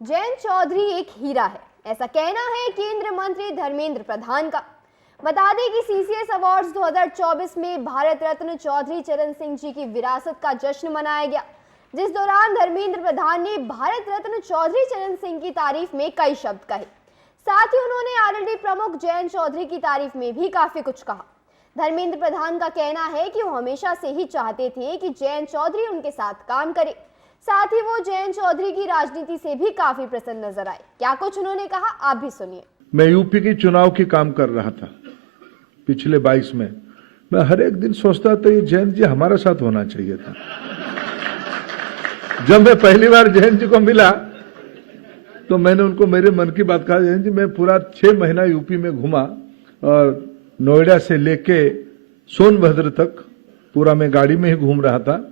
जयंत चौधरी एक हीरा है, ऐसा कहना है केंद्रीय मंत्री धर्मेंद्र प्रधान का। बता दें कि सीसीएस अवार्ड्स 2024 में भारत रत्न चौधरी चरण सिंह जी की विरासत का जश्न मनाया गया, जिस दौरान धर्मेंद्र प्रधान ने भारत रत्न चौधरी चरण सिंह की तारीफ में कई शब्द कहे। साथ ही उन्होंने आरएलडी प्रमुख जयंत चौधरी की तारीफ में भी काफी कुछ कहा। धर्मेंद्र प्रधान का कहना है कि वो हमेशा से ही चाहते थे कि जयंत चौधरी उनके साथ काम करे। साथ ही वो जयंत चौधरी की राजनीति से भी काफी प्रसन्न नजर आए। क्या कुछ उन्होंने कहा, आप भी सुनिए। मैं यूपी की चुनाव की काम कर रहा था पिछले 22 में। मैं हर एक दिन सोचता था ये जयंत जी हमारा साथ होना चाहिए था। जब मैं पहली बार जयंत जी को मिला तो मैंने उनको मेरे मन की बात कहा, जयंत जी मैं पूरा 6 महीना यूपी में घूमा और नोएडा से लेके सोनभद्र तक पूरा मैं गाड़ी में ही घूम रहा था,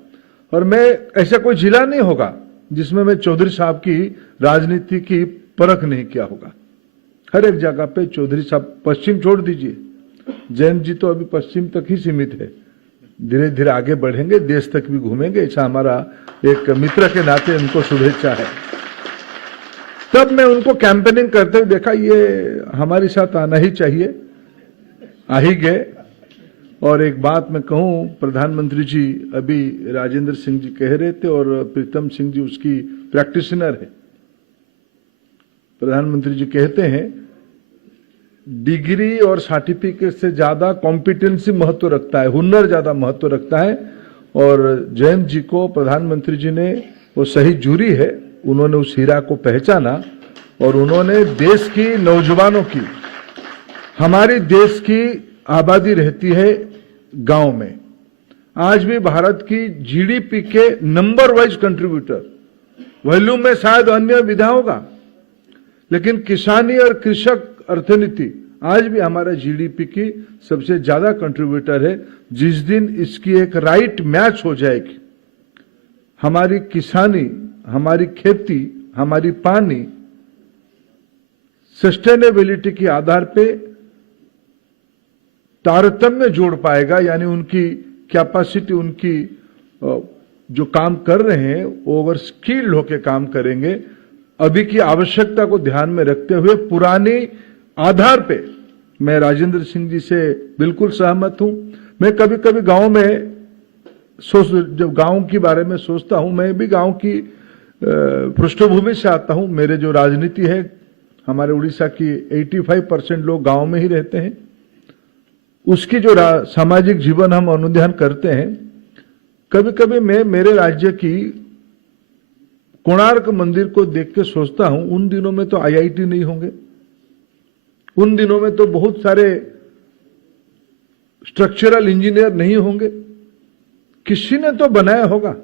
और मैं ऐसा कोई जिला नहीं होगा जिसमें मैं चौधरी साहब की राजनीति की परख नहीं किया होगा। हर एक जगह पे चौधरी साहब, पश्चिम छोड़ दीजिए, जयंत जी तो अभी पश्चिम तक ही सीमित है, धीरे धीरे आगे बढ़ेंगे, देश तक भी घूमेंगे, ऐसा हमारा एक मित्र के नाते उनको शुभेच्छा है। तब मैं उनको कैंपेनिंग करते हुए देखा, ये हमारे साथ आना ही चाहिए, आ ही गए। और एक बात मैं कहूं, प्रधानमंत्री जी अभी राजेंद्र सिंह जी कह रहे थे और प्रीतम सिंह जी उसकी प्रैक्टिशनर है। प्रधानमंत्री जी कहते हैं डिग्री और सर्टिफिकेट से ज्यादा कॉम्पिटेंसी महत्व रखता है, हुनर ज्यादा महत्व रखता है। और जयंत जी को प्रधानमंत्री जी ने, वो सही जूरी है, उन्होंने उस हीरा को पहचाना और उन्होंने देश की नौजवानों की, हमारी देश की आबादी रहती है गांव में, आज भी भारत की जीडीपी के नंबर वाइज कंट्रीब्यूटर, वॉल्यूम में शायद अन्य विधा होगा, लेकिन किसानी और कृषक अर्थनीति आज भी हमारा जीडीपी की सबसे ज्यादा कंट्रीब्यूटर है। जिस दिन इसकी एक राइट मैच हो जाएगी, हमारी किसानी, हमारी खेती, हमारी पानी सस्टेनेबिलिटी के आधार पे तारतम्य जोड़ पाएगा, यानी उनकी कैपेसिटी, उनकी जो काम कर रहे हैं ओवर स्किल्ड होकर काम करेंगे। अभी की आवश्यकता को ध्यान में रखते हुए पुरानी आधार पे मैं राजेंद्र सिंह जी से बिल्कुल सहमत हूं। मैं कभी कभी गांव में जब गांव के बारे में सोचता हूं, मैं भी गांव की पृष्ठभूमि से आता हूं। मेरे जो राजनीति है, हमारे उड़ीसा की 85% लोग गांव में ही रहते हैं। उसकी जो सामाजिक जीवन हम अनुध्यान करते हैं, कभी कभी मैं मेरे राज्य की कोणार्क मंदिर को देख के सोचता हूं, उन दिनों में तो आईआईटी नहीं होंगे, उन दिनों में तो बहुत सारे स्ट्रक्चरल इंजीनियर नहीं होंगे, किसी ने तो बनाया होगा।